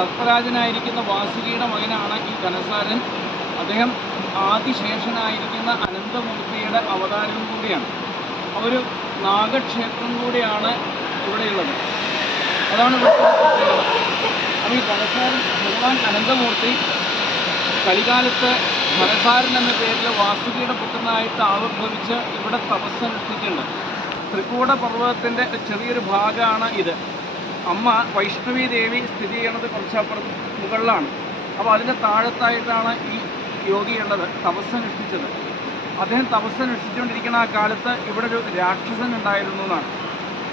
സർപ്പരാജനായിരിക്കുന്ന വാസുകിയുടെ മകനാണ് ഈ ധനസാരൻ. അദ്ദേഹം ആദിശേഷനായിരിക്കുന്ന അനന്തമൂർത്തിയുടെ അവതാരവും കൂടിയാണ്. ഒരു നാഗക്ഷേത്രം കൂടിയാണ് ഇവിടെയുള്ളത്. അതാണ് ഇവിടുത്തെ പ്രത്യേകത. അപ്പോൾ ഈ ധനസാരൻ ഭഗവാൻ അനന്തമൂർത്തി കലികാലത്ത് ധനസാരൻ എന്ന പേരിൽ വാസുകിയുടെ പുത്രനായിട്ട് ആവിർഭവിച്ച് ഇവിടെ തപസ്സനുഷ്ഠിച്ചിട്ടുണ്ട്. ത്രികൂട പർവ്വതത്തിൻ്റെ ചെറിയൊരു ഭാഗമാണ് ഇത്. അമ്മ വൈഷ്ണവി ദേവി സ്ഥിതി ചെയ്യുന്നത് കുറച്ചപ്പുറത്ത് മുകളിലാണ്. അപ്പോൾ അതിൻ്റെ താഴത്തായിട്ടാണ് ഈ യോഗിയുള്ളത്, തപസ്സനുഷ്ഠിച്ചത്. അദ്ദേഹം തപസ്സനുഷ്ഠിച്ചുകൊണ്ടിരിക്കുന്ന ആ കാലത്ത് ഇവിടെ ഒരു രാക്ഷസൻ ഉണ്ടായിരുന്നു എന്നാണ്.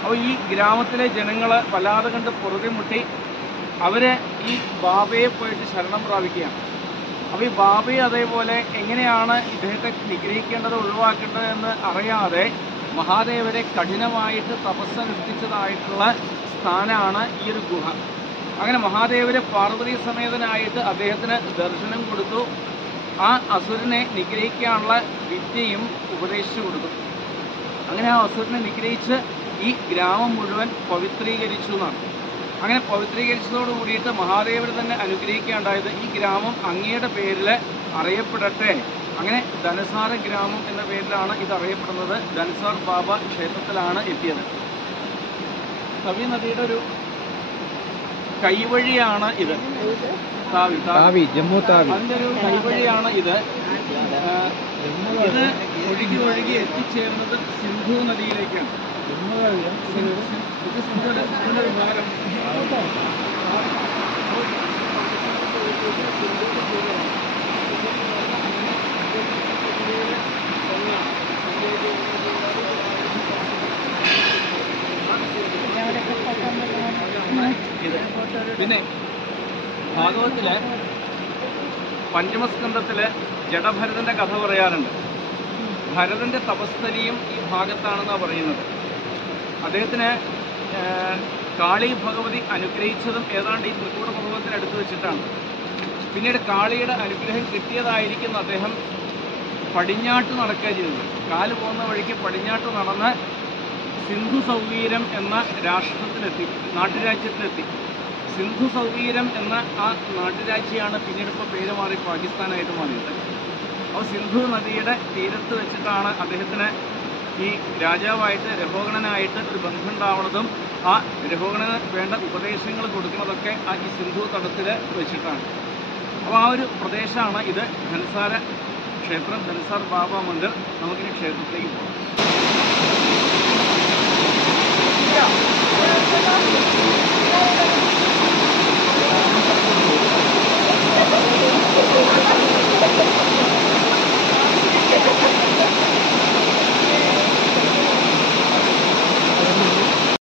അപ്പോൾ ഈ ഗ്രാമത്തിലെ ജനങ്ങൾ വല്ലാതെ കണ്ട് പൊറുതിമുട്ടി അവർ ഈ ബാബയെ പോയിട്ട് ശരണം പ്രാപിക്കുകയാണ്. അപ്പോൾ ഈ ബാബയെ അതേപോലെ എങ്ങനെയാണ് ഇദ്ദേഹത്തെ നിഗ്രഹിക്കേണ്ടത് ഒഴിവാക്കേണ്ടത് എന്ന് അറിയാതെ മഹാദേവരെ കഠിനമായിട്ട് തപസ്സനുഷ്ഠിച്ചതായിട്ടുള്ള സ്ഥാനമാണ് ഈ ഒരു ഗുഹ. അങ്ങനെ മഹാദേവരെ പാർവതി സമേതനായിട്ട് അദ്ദേഹത്തിന് ദർശനം കൊടുത്തു. ആ അസുരനെ നിഗ്രഹിക്കാനുള്ള വിദ്യയും ഉപദേശിച്ചു കൊടുത്തു. അങ്ങനെ ആ അസുരനെ നിഗ്രഹിച്ച് ഈ ഗ്രാമം മുഴുവൻ പവിത്രീകരിച്ചു എന്നാണ്. അങ്ങനെ പവിത്രീകരിച്ചതോട് കൂടിയിട്ട് മഹാദേവർ തന്നെ അനുഗ്രഹിക്കുകയുണ്ടായത്, ഈ ഗ്രാമം അങ്ങയുടെ പേരിൽ അറിയപ്പെടട്ടെ. അങ്ങനെ ധനസാര ഗ്രാമം എന്ന പേരിലാണ് ഇത് അറിയപ്പെടുന്നത്. ധനസാർ ബാബ ക്ഷേത്രത്തിലാണ് എത്തിയത്. തവി നദിയുടെ ഒരു കൈവഴിയാണ് ഇത്. താവി ജമ്മു താവി അതിൻ്റെ ഒരു കൈവഴിയാണ് ഇത്. ഇത് ഒഴുകി എത്തിച്ചേരുന്നത് സിന്ധു നദിയിലേക്കാണ്. ഇത് സിന്ധുവിൻ്റെ ഒരു ഭാഗം. പിന്നെ ഭാഗവത്തിലെ പഞ്ചമസ്കന്ധത്തില് ജഡഭരതന്റെ കഥ പറയാറുണ്ട്. ഭരതന്റെ തപസ്ഥലിയും ഈ ഭാഗത്താണെന്നാണ് പറയുന്നത്. അദ്ദേഹത്തിന് കാളി ഭഗവതി അനുഗ്രഹിച്ചതും ഏതാണ്ട് ഈ ത്രികൂട പർവ്വതത്തിനടുത്ത് വെച്ചിട്ടാണ്. പിന്നീട് കാളിയുടെ അനുഗ്രഹം കിട്ടിയതായിരിക്കുന്ന അദ്ദേഹം പടിഞ്ഞാട്ട് നടക്കുക ചെയ്തത്. കാല് പോകുന്ന വഴിക്ക് പടിഞ്ഞാട്ട് നടന്ന് സിന്ധു സൗവീരം എന്ന രാഷ്ട്രത്തിലെത്തി, നാട്ടുരാജ്യത്തിലെത്തി. സിന്ധു സൗവീരം എന്ന ആ നാട്ടുരാജ്യമാണ് പിന്നീട് ഇപ്പോൾ പേര് മാറി പാകിസ്ഥാനായിട്ട് മാറിയത്. അപ്പോൾ സിന്ധു നദിയുടെ തീരത്ത് വെച്ചിട്ടാണ് അദ്ദേഹത്തിന് ഈ രാജാവായിട്ട് രഘോഗണനായിട്ട് ഒരു ബന്ധമുണ്ടാവുന്നതും ആ രഘോഗണന് വേണ്ട ഉപദേശങ്ങൾ കൊടുക്കുന്നതൊക്കെ ആ ഈ സിന്ധു തടത്തിൽ വെച്ചിട്ടാണ്. അപ്പോൾ ആ ഒരു പ്രദേശമാണ് ഇത്. ധനസാര ക്ഷേത്രം, ധനസാർ ബാബ മന്ദിർ. നമുക്കിനി ക്ഷേത്രത്തിലേക്ക് പോകാം. Yeah.